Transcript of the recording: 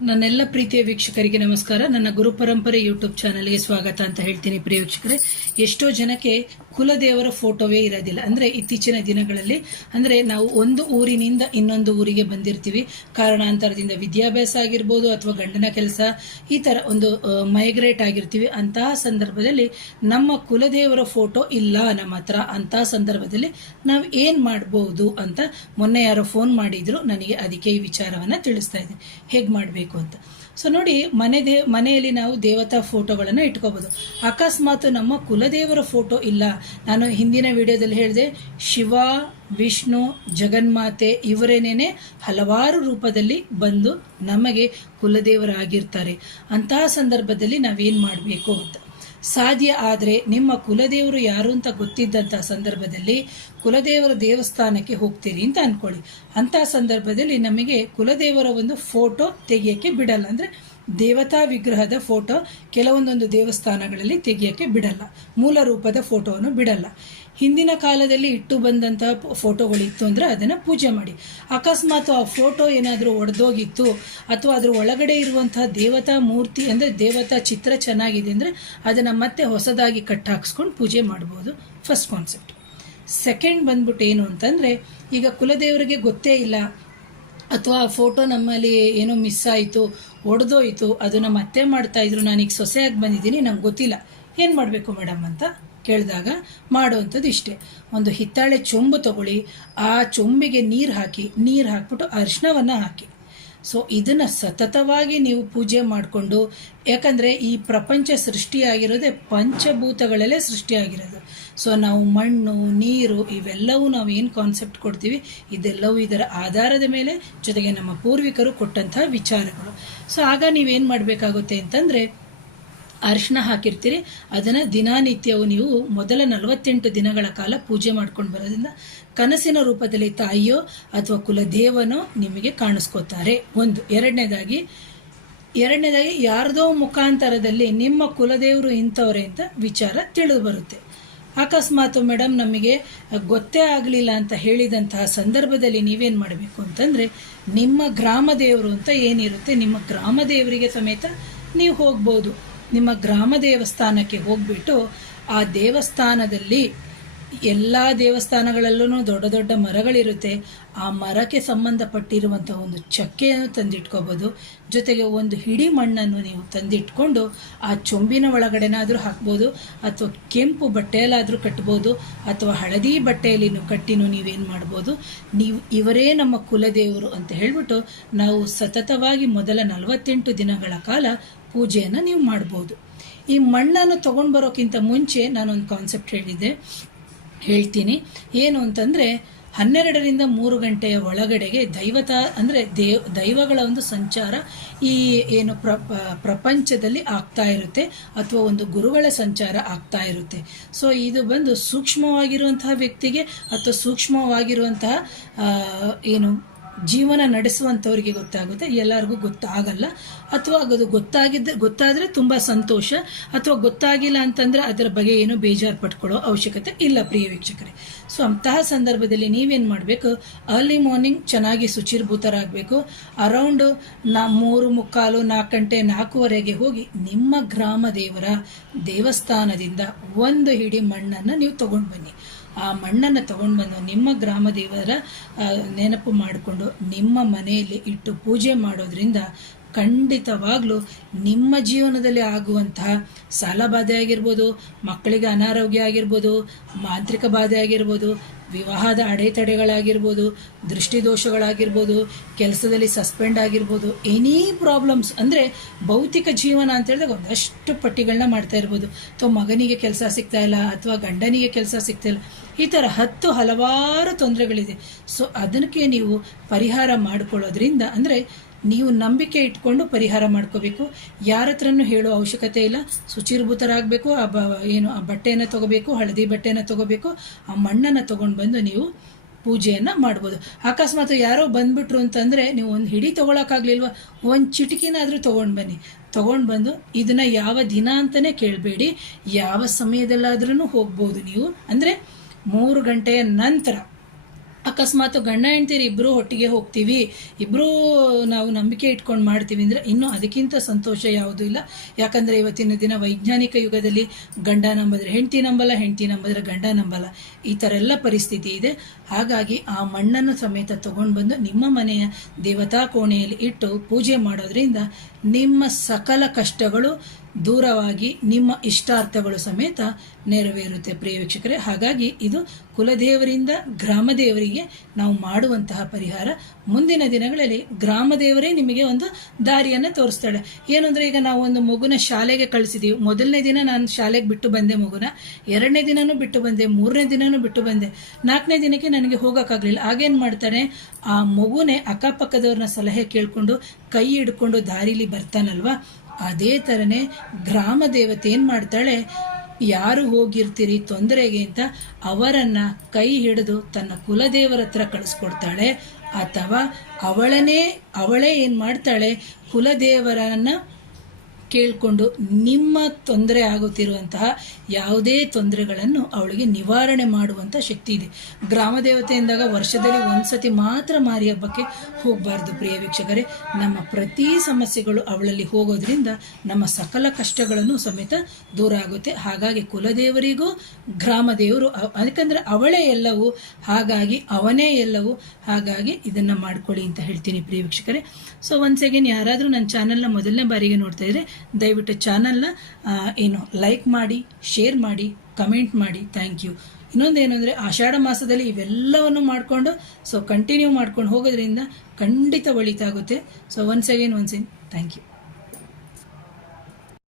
ನನ್ನೆಲ್ಲ ಪ್ರೀತಿಯ ವೀಕ್ಷಕರಿಗೆ ನಮಸ್ಕಾರ. ನನ್ನ ಗುರು ಪರಂಪರೆ ಯೂಟ್ಯೂಬ್ ಚಾನಲ್ಗೆ ಸ್ವಾಗತ ಅಂತ ಹೇಳ್ತೀನಿ. ಪ್ರಿಯ ವೀಕ್ಷಕರೇ, ಎಷ್ಟೋ ಜನಕ್ಕೆ ಕುಲದೇವರ ಫೋಟೋವೇ ಇರೋದಿಲ್ಲ. ಅಂದ್ರೆ ಇತ್ತೀಚಿನ ದಿನಗಳಲ್ಲಿ ಅಂದ್ರೆ ನಾವು ಒಂದು ಊರಿನಿಂದ ಇನ್ನೊಂದು ಊರಿಗೆ ಬಂದಿರ್ತೀವಿ, ಕಾರಣಾಂತರದಿಂದ ವಿದ್ಯಾಭ್ಯಾಸ ಆಗಿರ್ಬೋದು ಅಥವಾ ಗಂಡನ ಕೆಲಸ, ಈ ತರ ಒಂದು ಮೈಗ್ರೇಟ್ ಆಗಿರ್ತೀವಿ. ಅಂತಹ ಸಂದರ್ಭದಲ್ಲಿ ನಮ್ಮ ಕುಲದೇವರ ಫೋಟೋ ಇಲ್ಲ ನಮ್ಮ ಹತ್ರ. ಅಂತಹ ಸಂದರ್ಭದಲ್ಲಿ ನಾವು ಏನ್ ಮಾಡಬಹುದು ಅಂತ ಮೊನ್ನೆ ಯಾರೋ ಫೋನ್ ಮಾಡಿದ್ರು ನನಗೆ, ಅದಕ್ಕೆ ಈ ವಿಚಾರವನ್ನ ತಿಳಿಸ್ತಾ ಇದ್ದೀನಿ, ಹೇಗ್ ಮಾಡ್ಬೇಕು ಅಂತ. ಸೊ ನೋಡಿ, ಮನೆಯಲ್ಲಿ ನಾವು ದೇವತಾ ಫೋಟೋಗಳನ್ನ ಇಟ್ಕೋಬಹುದು. ಅಕಸ್ಮಾತ್ ನಮ್ಮ ಕುಲದೇವರ ಫೋಟೋ ಇಲ್ಲ, ನಾನು ಹಿಂದಿನ ವಿಡಿಯೋದಲ್ಲಿ ಹೇಳಿದೆ, ಶಿವ, ವಿಷ್ಣು, ಜಗನ್ಮಾತೆ ಇವರೇನೇನೆ ಹಲವಾರು ರೂಪದಲ್ಲಿ ಬಂದು ನಮಗೆ ಕುಲದೇವರಾಗಿರ್ತಾರೆ. ಅಂತಹ ಸಂದರ್ಭದಲ್ಲಿ ನಾವೇನ್ ಮಾಡಬೇಕು ಅಂತ, ಸಾಧ್ಯ ಆದರೆ ನಿಮ್ಮ ಕುಲದೇವರು ಯಾರು ಅಂತ ಗೊತ್ತಿದ್ದಂತಹ ಸಂದರ್ಭದಲ್ಲಿ ಕುಲದೇವರ ದೇವಸ್ಥಾನಕ್ಕೆ ಹೋಗ್ತೀರಿ ಅಂತ ಅನ್ಕೊಳ್ಳಿ. ಅಂತಹ ಸಂದರ್ಭದಲ್ಲಿ ನಮಗೆ ಕುಲದೇವರ ಒಂದು ಫೋಟೋ ತೆಗಿಯಕ್ಕೆ ಬಿಡಲ್ಲ. ಅಂದ್ರೆ ದೇವತಾ ವಿಗ್ರಹದ ಫೋಟೋ ಕೆಲವೊಂದೊಂದು ದೇವಸ್ಥಾನಗಳಲ್ಲಿ ತೆಗಿಯಕ್ಕೆ ಬಿಡಲ್ಲ, ಮೂಲ ರೂಪದ ಫೋಟೋವನ್ನು ಬಿಡಲ್ಲ. ಹಿಂದಿನ ಕಾಲದಲ್ಲಿ ಇಟ್ಟು ಬಂದಂತಹ ಫೋಟೋಗಳಿತ್ತು ಅಂದ್ರೆ ಅದನ್ನ ಪೂಜೆ ಮಾಡಿ. ಅಕಸ್ಮಾತ್ ಆ ಫೋಟೋ ಏನಾದರೂ ಒಡೆದೋಗಿತ್ತು ಅಥವಾ ಅದ್ರ ಒಳಗಡೆ ಇರುವಂತಹ ದೇವತಾ ಮೂರ್ತಿ ಅಂದ್ರೆ ದೇವತಾ ಚಿತ್ರ ಚೆನ್ನಾಗಿದೆ ಅಂದ್ರೆ ಅದನ್ನ ಮತ್ತೆ ಹೊಸದಾಗಿ ಕಟ್ ಹಾಕ್ಸ್ಕೊಂಡು ಪೂಜೆ ಮಾಡಬಹುದು. First concept. ಸೆಕೆಂಡ್ ಬಂದ್ಬಿಟ್ಟು ಏನು ಅಂತಂದ್ರೆ, ಈಗ ಕುಲದೇವರಿಗೆ ಗೊತ್ತೇ ಇಲ್ಲ ಅಥವಾ ಆ ಫೋಟೋ ನಮ್ಮಲ್ಲಿ ಏನೋ ಮಿಸ್ ಆಯಿತು, ಒಡೆದೋಯ್ತು, ಅದನ್ನ ಮತ್ತೆ ಮಾಡ್ತಾ ಇದ್ರು, ನಾನೀಗ ಸೊಸೆಯಾಗಿ ಬಂದಿದ್ದೀನಿ, ನಂಗೆ ಗೊತ್ತಿಲ್ಲ, ಏನ್ ಮಾಡಬೇಕು ಮೇಡಮ್ ಅಂತ ಕೇಳಿದಾಗ ಮಾಡುವಂಥದ್ದು ಇಷ್ಟೇ. ಒಂದು ಹಿತ್ತಾಳೆ ಚೊಂಬು ತಗೊಳ್ಳಿ, ಆ ಚೊಂಬಿಗೆ ನೀರು ಹಾಕ್ಬಿಟ್ಟು ಅರಿಶಿಣವನ್ನ ಹಾಕಿ. ಸೊ ಇದನ್ನ ಸತತವಾಗಿ ನೀವು ಪೂಜೆ ಮಾಡಿಕೊಂಡು, ಯಾಕಂದ್ರೆ ಈ ಪ್ರಪಂಚ ಸೃಷ್ಟಿಯಾಗಿರೋದೇ ಪಂಚಭೂತಗಳಲ್ಲೇ ಸೃಷ್ಟಿಯಾಗಿರೋದು. ಸೊ ನಾವು ಮಣ್ಣು, ನೀರು ಇವೆಲ್ಲವೂ ನಾವು ಏನು ಕಾನ್ಸೆಪ್ಟ್ ಕೊಡ್ತೀವಿ, ಇದೆಲ್ಲವೂ ಇದರ ಆಧಾರದ ಮೇಲೆ, ಜೊತೆಗೆ ನಮ್ಮ ಪೂರ್ವಿಕರು ಕೊಟ್ಟಂತಹ ವಿಚಾರಗಳು. ಸೊ ಆಗ ನೀವೇನ್ ಮಾಡಬೇಕಾಗುತ್ತೆ ಅಂತಂದ್ರೆ, ಅರಿಶಿನ ಹಾಕಿರ್ತೀರಿ, ಅದನ್ನ ದಿನನಿತ್ಯವೂ ನೀವು ಮೊದಲ 48 ದಿನಗಳ ಕಾಲ ಪೂಜೆ ಮಾಡ್ಕೊಂಡು ಬರೋದ್ರಿಂದ ಕನಸಿನ ರೂಪದಲ್ಲಿ ತಾಯಿಯೋ ಅಥವಾ ಕುಲದೇವನೋ ನಿಮಗೆ ಕಾಣಿಸ್ಕೋತಾರೆ. ಒಂದು. ಎರಡನೇದಾಗಿ ಯಾರ್ದೋ ಮುಖಾಂತರದಲ್ಲಿ ನಿಮ್ಮ ಕುಲದೇವರು ಇಂಥವ್ರೆ ಅಂತ ವಿಚಾರ ತಿಳಿದು ಬರುತ್ತೆ. ಅಕಸ್ಮಾತ್ ಮೇಡಮ್ ನಮಗೆ ಗೊತ್ತೇ ಆಗಲಿಲ್ಲ ಅಂತ ಹೇಳಿದಂತಹ ಸಂದರ್ಭದಲ್ಲಿ ನೀವೇನ್ ಮಾಡಬೇಕು ಅಂತಂದ್ರೆ, ನಿಮ್ಮ ಗ್ರಾಮ ದೇವರು ಅಂತ ಏನಿರುತ್ತೆ, ನಿಮ್ಮ ಗ್ರಾಮ ದೇವರಿಗೆ ಸಮೇತ ನೀವು ಹೋಗ್ಬೋದು. ನಿಮ್ಮ ಗ್ರಾಮ ದೇವಸ್ಥಾನಕ್ಕೆ ಹೋಗ್ಬಿಟ್ಟು ಆ ದೇವಸ್ಥಾನದಲ್ಲಿ, ಎಲ್ಲ ದೇವಸ್ಥಾನಗಳಲ್ಲೂ ದೊಡ್ಡ ದೊಡ್ಡ ಮರಗಳಿರುತ್ತೆ, ಆ ಮರಕ್ಕೆ ಸಂಬಂಧಪಟ್ಟಿರುವಂತಹ ಒಂದು ಚಕ್ಕೆಯನ್ನು ತಂದಿಟ್ಕೋಬಹುದು. ಜೊತೆಗೆ ಒಂದು ಹಿಡಿ ಮಣ್ಣನ್ನು ನೀವು ತಂದಿಟ್ಕೊಂಡು ಆ ಚೊಂಬಿನ ಒಳಗಡೆನಾದ್ರೂ ಹಾಕ್ಬೋದು, ಅಥವಾ ಕೆಂಪು ಬಟ್ಟೆಯಲ್ಲಾದ್ರೂ ಕಟ್ಬೋದು, ಅಥವಾ ಹಳದಿ ಬಟ್ಟೆಯಲ್ಲಿ ಕಟ್ಟಿನೂ ನೀವೇನ್ ಮಾಡ್ಬೋದು, ನೀವು ಇವರೇ ನಮ್ಮ ಕುಲದೇವರು ಅಂತ ಹೇಳ್ಬಿಟ್ಟು ನಾವು ಸತತವಾಗಿ ಮೊದಲ 48 ದಿನಗಳ ಕಾಲ ಪೂಜೆಯನ್ನ ನೀವು ಮಾಡ್ಬೋದು. ಈ ಮಣ್ಣನ್ನು ತಗೊಂಡ್ ಬರೋಕ್ಕಿಂತ ಮುಂಚೆ ನಾನೊಂದು ಕಾನ್ಸೆಪ್ಟ್ ಹೇಳ್ತೀನಿ. ಏನು ಅಂತಂದ್ರೆ, 12ರಿಂದ 3 ಗಂಟೆಯ ಒಳಗಡೆಗೆ ದೈವಗಳ ಒಂದು ಸಂಚಾರ ಈ ಏನು ಪ್ರಪಂಚದಲ್ಲಿ ಆಗ್ತಾ ಇರುತ್ತೆ, ಅಥವಾ ಒಂದು ಗುರುಗಳ ಸಂಚಾರ ಆಗ್ತಾ ಇರುತ್ತೆ. ಸೊ ಇದು ಬಂದು ಸೂಕ್ಷ್ಮವಾಗಿರುವಂತಹ ವ್ಯಕ್ತಿಗೆ ಅಥವಾ ಸೂಕ್ಷ್ಮವಾಗಿರುವಂತಹ ಏನು ಜೀವನ ನಡೆಸುವಂಥವ್ರಿಗೆ ಗೊತ್ತಾಗುತ್ತೆ, ಎಲ್ಲರಿಗೂ ಗೊತ್ತಾಗಲ್ಲ. ಅಥವಾ ಅದು ಗೊತ್ತಾದ್ರೆ ತುಂಬಾ ಸಂತೋಷ, ಅಥವಾ ಗೊತ್ತಾಗಿಲ್ಲ ಅಂತಂದ್ರೆ ಅದರ ಬಗ್ಗೆ ಏನೋ ಬೇಜಾರು ಪಟ್ಕೊಳ್ಳೋ ಅವಶ್ಯಕತೆ ಇಲ್ಲ ಪ್ರಿಯ ವೀಕ್ಷಕರೇ. ಸೊ ಅಂತಹ ಸಂದರ್ಭದಲ್ಲಿ ನೀವೇನ್ ಮಾಡಬೇಕು, ಅರ್ಲಿ ಮಾರ್ನಿಂಗ್ ಚೆನ್ನಾಗಿ ಶುಚಿರ್ಭೂತರಾಗಬೇಕು. ಅರೌಂಡ್ 3:45, 4 ಗಂಟೆ, 4:15 ಹೋಗಿ ನಿಮ್ಮ ಗ್ರಾಮ ದೇವರ ದೇವಸ್ಥಾನದಿಂದ ಒಂದು ಹಿಡಿ ಮಣ್ಣನ್ನು ನೀವು ತಗೊಂಡು ಬನ್ನಿ. ಆ ಮಣ್ಣನ್ನು ತಗೊಂಡು ಬಂದು ನಿಮ್ಮ ಗ್ರಾಮ ದೇವರ ನೆನಪು ಮಾಡಿಕೊಂಡು ನಿಮ್ಮ ಮನೆಯಲ್ಲಿ ಇಟ್ಟು ಪೂಜೆ ಮಾಡೋದ್ರಿಂದ ಖಂಡಿತವಾಗ್ಲೂ ನಿಮ್ಮ ಜೀವನದಲ್ಲಿ ಆಗುವಂತಹ ಸಾಲ ಬಾಧೆ ಆಗಿರ್ಬೋದು, ಮಕ್ಕಳಿಗೆ ಅನಾರೋಗ್ಯ ಆಗಿರ್ಬೋದು, ಮಾಂತ್ರಿಕ ಬಾಧೆ ಆಗಿರ್ಬೋದು, ವಿವಾಹದ ಅಡೆತಡೆಗಳಾಗಿರ್ಬೋದು, ದೃಷ್ಟಿದೋಷಗಳಾಗಿರ್ಬೋದು, ಕೆಲಸದಲ್ಲಿ ಸಸ್ಪೆಂಡ್ ಆಗಿರ್ಬೋದು, ಎನಿ ಪ್ರಾಬ್ಲಮ್ಸ್ ಅಂದ್ರೆ ಭೌತಿಕ ಜೀವನ ಅಂತ ಹೇಳಿದಾಗ ಒಂದಷ್ಟು ಪಟ್ಟಿಗಳನ್ನ ಮಾಡ್ತಾ ಇರ್ಬೋದು. ಅಥವಾ ಮಗನಿಗೆ ಕೆಲಸ ಸಿಗ್ತಾ ಇಲ್ಲ, ಅಥವಾ ಗಂಡನಿಗೆ ಕೆಲಸ ಸಿಗ್ತಾ ಇಲ್ಲ, ಈ ತರ ಹಲವಾರು ತೊಂದರೆಗಳಿದೆ. ಸೊ ಅದಕ್ಕೆ ನೀವು ಪರಿಹಾರ ಮಾಡ್ಕೊಳ್ಳೋದ್ರಿಂದ, ಅಂದ್ರೆ ನೀವು ನಂಬಿಕೆ ಇಟ್ಕೊಂಡು ಪರಿಹಾರ ಮಾಡ್ಕೋಬೇಕು. ಯಾರ ಹತ್ರನೂ ಹೇಳೋ ಅವಶ್ಯಕತೆ ಇಲ್ಲ. ಶುಚಿರ್ಭೂತರಾಗಬೇಕು. ಆ ಬಟ್ಟೆಯನ್ನು ತಗೋಬೇಕು, ಹಳದಿ ಬಟ್ಟೆನ ತಗೋಬೇಕು, ಆ ಮಣ್ಣನ್ನ ತಗೊಂಡು ಬಂದು ನೀವು ಪೂಜೆಯನ್ನ ಮಾಡ್ಬೋದು. ಅಕಸ್ಮಾತ್ ಯಾರೋ ಬಂದ್ಬಿಟ್ರು ಅಂತಂದ್ರೆ, ನೀವು ಒಂದು ಹಿಡಿ ತಗೊಳಕ್ಕಾಗ್ಲಿಲ್ವಾ, ಒಂದು ಚಿಟಿಕಿನಾದ್ರೂ ತಗೊಂಡ್ ಬಂದು ಇದನ್ನ ಯಾವ ದಿನ ಅಂತಾನೆ ಕೇಳಬೇಡಿ, ಯಾವ ಸಮಯದಲ್ಲಾದ್ರೂ ಹೋಗ್ಬೋದು ನೀವು. ಅಂದ್ರೆ 3 ಗಂಟೆಯ ನಂತರ ಅಕಸ್ಮಾತ್ ಗಂಡ ಹೆಂಡ್ತೀರಿ ಇಬ್ಬರು ಒಟ್ಟಿಗೆ ಹೋಗ್ತೀವಿ, ಇಬ್ಬರೂ ನಾವು ನಂಬಿಕೆ ಇಟ್ಕೊಂಡು ಮಾಡ್ತೀವಿ ಅಂದರೆ ಇನ್ನೂ ಅದಕ್ಕಿಂತ ಸಂತೋಷ ಯಾವುದೂ ಇಲ್ಲ. ಯಾಕಂದರೆ ಇವತ್ತಿನ ದಿನ ವೈಜ್ಞಾನಿಕ ಯುಗದಲ್ಲಿ ಗಂಡ ನಂಬಿದ್ರೆ ಹೆಂಡತಿ ನಂಬಲ್ಲ, ಹೆಂಡತಿ ನಂಬಿದ್ರೆ ಗಂಡ ನಂಬಲ್ಲ, ಈ ಥರ ಎಲ್ಲ ಪರಿಸ್ಥಿತಿ ಇದೆ. ಹಾಗಾಗಿ ಆ ಮಣ್ಣನ್ನು ಸಮೇತ ತಗೊಂಡು ಬಂದು ನಿಮ್ಮ ಮನೆಯ ದೇವತಾ ಕೋಣೆಯಲ್ಲಿ ಇಟ್ಟು ಪೂಜೆ ಮಾಡೋದ್ರಿಂದ ನಿಮ್ಮ ಸಕಲ ಕಷ್ಟಗಳು ದೂರವಾಗಿ ನಿಮ್ಮ ಇಷ್ಟಾರ್ಥಗಳು ಸಮೇತ ನೆರವೇರುತ್ತೆ ಪ್ರಿಯ ವೀಕ್ಷಕರೇ. ಹಾಗಾಗಿ ಇದು ಕುಲದೇವರಿಂದ ಗ್ರಾಮ ದೇವರಿಗೆ ನಾವು ಮಾಡುವಂತಹ ಪರಿಹಾರ. ಮುಂದಿನ ದಿನಗಳಲ್ಲಿ ಗ್ರಾಮ ದೇವರೇ ನಿಮಗೆ ಒಂದು ದಾರಿಯನ್ನು ತೋರಿಸ್ತಾಳೆ. ಏನು ಅಂದರೆ, ಈಗ ನಾವು ಒಂದು ಮಗುನ ಶಾಲೆಗೆ ಕಳಿಸಿದ್ದೀವಿ. ಮೊದಲನೇ ದಿನ ನಾನು ಶಾಲೆಗೆ ಬಿಟ್ಟು ಬಂದೆ ಮಗುನ, 2ನೇ ದಿನನೂ ಬಿಟ್ಟು ಬಂದೆ, 3ನೇ ದಿನನೂ ಬಿಟ್ಟು ಬಂದೆ, 4ನೇ ದಿನಕ್ಕೆ ನನಗೆ ಹೋಗೋಕ್ಕಾಗಲಿಲ್ಲ. ಆಗೇನು ಮಾಡ್ತಾನೆ, ಆ ಮಗುನೇ ಅಕ್ಕಪಕ್ಕದವ್ರನ್ನ ಸಲಹೆ ಕೇಳಿಕೊಂಡು ಕೈ ಹಿಡ್ಕೊಂಡು ದಾರಿಲಿ ಬರ್ತಾನಲ್ವಾ, ಅದೇ ಥರನೇ ಗ್ರಾಮ ದೇವತೆ ಏನು ಮಾಡ್ತಾಳೆ, ಯಾರು ಹೋಗಿರ್ತೀರಿ ತೊಂದರೆಗೆ ಅಂತ ಅವರನ್ನ ಕೈ ಹಿಡಿದು ತನ್ನ ಕುಲದೇವರ ಹತ್ರ ಕಳಿಸ್ಕೊಡ್ತಾಳೆ. ಅಥವಾ ಅವಳೇ ಏನು ಮಾಡ್ತಾಳೆ, ಕುಲದೇವರನ್ನ ಕೇಳಿಕೊಂಡು ನಿಮ್ಮ ತೊಂದರೆ ಆಗುತ್ತಿರುವಂತಹ ಯಾವುದೇ ತೊಂದರೆಗಳನ್ನು ಅವಳಿಗೆ ನಿವಾರಣೆ ಮಾಡುವಂಥ ಶಕ್ತಿ ಇದೆ. ಗ್ರಾಮ ದೇವತೆ ಎಂದಾಗ ವರ್ಷದಲ್ಲಿ ಒಂದ್ಸತಿ ಮಾತ್ರ ಮಾರಿ ಹಬ್ಬಕ್ಕೆ ಹೋಗಬಾರ್ದು ಪ್ರಿಯ ವೀಕ್ಷಕರೇ. ನಮ್ಮ ಪ್ರತಿ ಸಮಸ್ಯೆಗಳು ಅವಳಲ್ಲಿ ಹೋಗೋದ್ರಿಂದ ನಮ್ಮ ಸಕಲ ಕಷ್ಟಗಳನ್ನು ಸಮೇತ ದೂರ ಆಗುತ್ತೆ. ಹಾಗಾಗಿ ಕುಲದೇವರಿಗೂ ಗ್ರಾಮ ದೇವರು, ಅದಕ್ಕಂದ್ರೆ ಅವಳೇ ಎಲ್ಲವೂ, ಹಾಗಾಗಿ ಅವನೇ ಎಲ್ಲವೂ. ಹಾಗಾಗಿ ಇದನ್ನು ಮಾಡ್ಕೊಳ್ಳಿ ಅಂತ ಹೇಳ್ತೀನಿ ಪ್ರಿಯ ವೀಕ್ಷಕರೇ. ಸೊ ಒನ್ಸ್ ಅಗೇನ್, ಯಾರಾದರೂ ನನ್ನ ಚಾನಲ್ನ ಮೊದಲನೇ ಬಾರಿಗೆ ನೋಡ್ತಾ ಇದ್ರೆ ದಯವಿಟ್ಟು ಚಾನಲ್ನ ಲೈಕ್ ಮಾಡಿ, ಶೇರ್ ಮಾಡಿ, ಕಮೆಂಟ್ ಮಾಡಿ. Thank you. ಇನ್ನೊಂದೇನು ಅಂದರೆ, ಆಷಾಢ ಮಾಸದಲ್ಲಿ ಇವೆಲ್ಲವನ್ನು ಮಾಡಿಕೊಂಡು ಕಂಟಿನ್ಯೂ ಮಾಡ್ಕೊಂಡು ಹೋಗೋದ್ರಿಂದ ಖಂಡಿತ ಒಳಿತಾಗುತ್ತೆ. So once again thank you.